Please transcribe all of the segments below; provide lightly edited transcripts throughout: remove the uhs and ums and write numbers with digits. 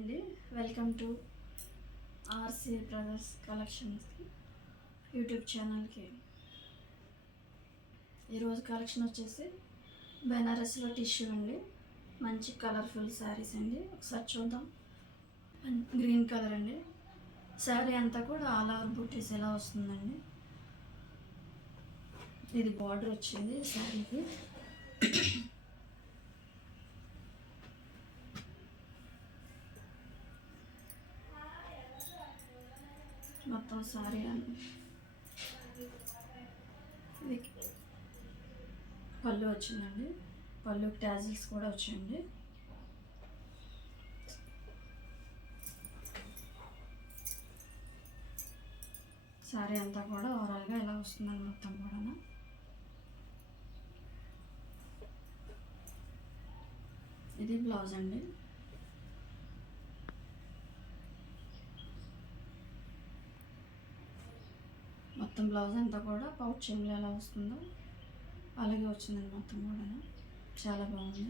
అండి, welcome to RC brothers కలెక్షన్స్కి YouTube ఛానల్కి. ఈరోజు కలెక్షన్ వచ్చేసి బెనారస్లో టిష్యూ అండి. మంచి కలర్ఫుల్ శారీస్ అండి. ఒకసారి చూద్దాం. గ్రీన్ కలర్ అండి. శారీ అంతా కూడా ఆల్ ఓవర్ బూటీస్ ఎలా వస్తుందండి. ఇది బార్డర్ వచ్చింది శారీకి. మొత్తం సారీ ఇది పళ్ళు వచ్చిందండి. పళ్ళుకి ట్యాజిల్స్ కూడా వచ్చాయండి. సారీ అంతా కూడా ఓవరాల్గా ఎలా వస్తుందండి మొత్తం కూడా. ఇది బ్లౌజ్ అండి. మొత్తం బ్లౌజ్ అంతా కూడా పౌచ్ చెంగులు ఎలా వస్తుందో అలాగే వచ్చిందండి మొత్తం కూడా. చాలా బాగుంది.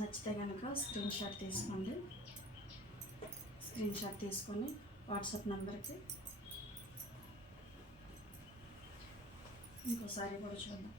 నచ్చితే కనుక స్క్రీన్ షాట్ తీసుకోండి. స్క్రీన్ షాట్ తీసుకొని వాట్సాప్ నెంబర్కి ఇంకోసారి కూడా చూద్దాం.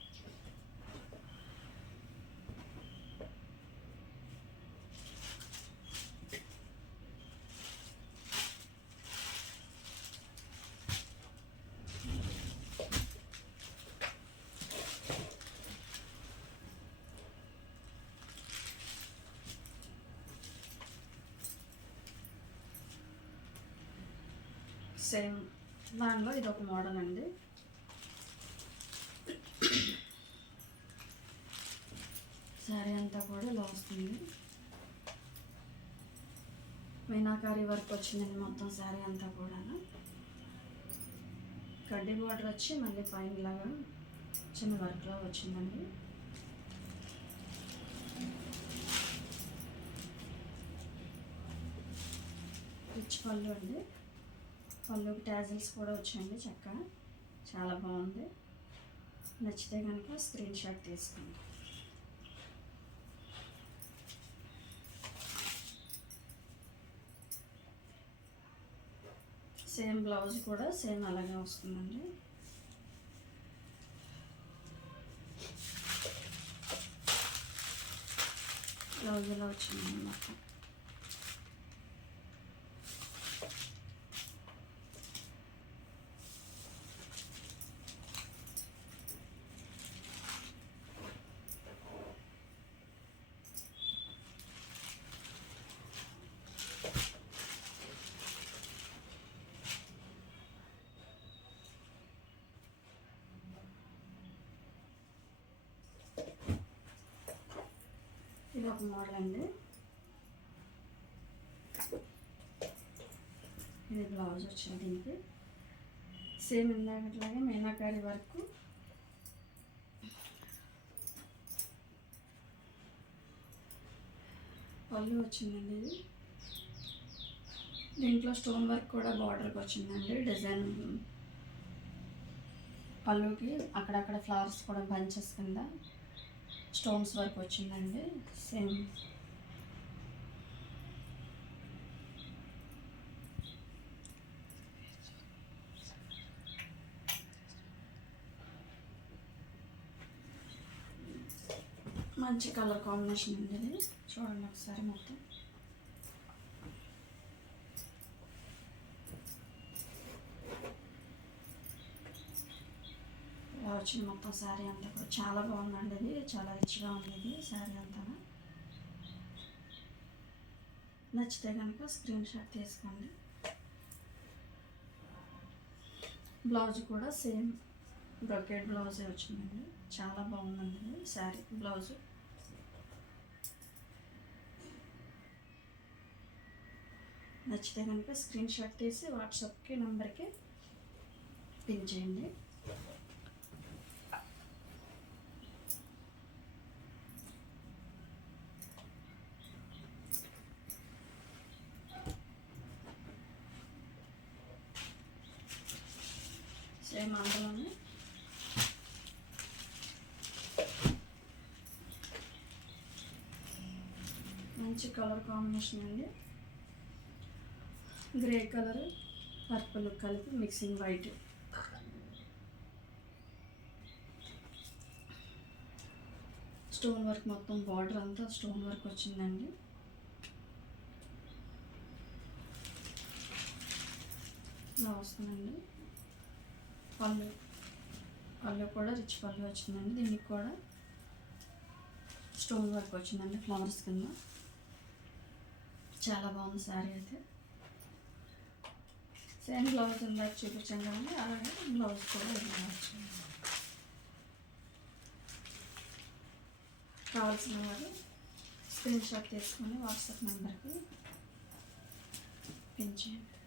సేమ్ దానిలో ఇది ఒక మోడల్ అండి. శారీ అంతా కూడా ఇలా వస్తుంది. మీనాకారి వర్క్ వచ్చిందండి మొత్తం శారీ అంతా కూడా. కడ్డీ బార్డర్ వచ్చి మళ్ళీ పైన లాగా చిన్న వర్క్లో వచ్చిందండి. రిచ్ పళ్ళు అండి. పళ్ళుకి ట్యాజిల్స్ కూడా వచ్చాయండి. చక్కగా చాలా బాగుంది. నచ్చితే కనుక స్క్రీన్ షాట్ తీసుకోండి. సేమ్ బ్లౌజ్ కూడా సేమ్ అలాగే వస్తుందండి. బ్లౌజ్ ఇలా వచ్చిందండి మొత్తం. ఇది ఒక మోడల్ అండి. ఇది బ్లౌజ్ వచ్చింది. దీనికి సేమ్ ఇందాకట్లాగే మీనాకారి వర్క్. పళ్ళు వచ్చిందండి. ఇది దీంట్లో స్టోన్ వర్క్ కూడా బార్డర్కి వచ్చిందండి. డిజైన్ పళ్ళుకి అక్కడక్కడ ఫ్లవర్స్ కూడా బంచెస్ కింద స్టోన్స్ వర్క్ వచ్చిందండి. సేమ్ మంచి కలర్ కాంబినేషన్ అండి. ఇది చూడండి ఒకసారి మొత్తం. ఇలా వచ్చింది మొత్తం శారీ అంతా కూడా. చాలా బాగుందండి. ఇది చాలా రిచ్గా ఉంది శారీ అంతా. నచ్చితే కనుక స్క్రీన్ షాట్ తీసుకోండి. బ్లౌజ్ కూడా సేమ్ బ్రొకెట్ బ్లౌజే వచ్చిందండి. చాలా బాగుందండి శారీ బ్లౌజు. నచ్చితే కనుక స్క్రీన్ షాట్ తీసి వాట్సాప్కి నెంబర్కి పిన్ చేయండి. సేమ్ అందులోనే మంచి కలర్ కాంబినేషన్ అండి. గ్రే కలర్ పర్పుల్ కలిపి మిక్సింగ్ వైట్. స్టోన్ వర్క్ మొత్తం బార్డర్ అంతా స్టోన్ వర్క్ వచ్చిందండి. ఇలా వస్తుందండి. పళ్ళు కూడా రిచ్ పళ్ళు వచ్చిందండి. దీనికి కూడా స్టోన్ వర్క్ వచ్చిందండి ఫ్లవర్స్ కింద. చాలా బాగుంది శారీ అయితే. సేమ్ బ్లౌజ్ ఇందాక చూపించాను కదండి, అలాగే బ్లౌజ్ కూడా ఇలా వచ్చింది. కావాల్సిన వారు స్క్రీన్ షాట్ తీసుకొని వాట్సాప్ నెంబర్కి పిన్ చేయండి.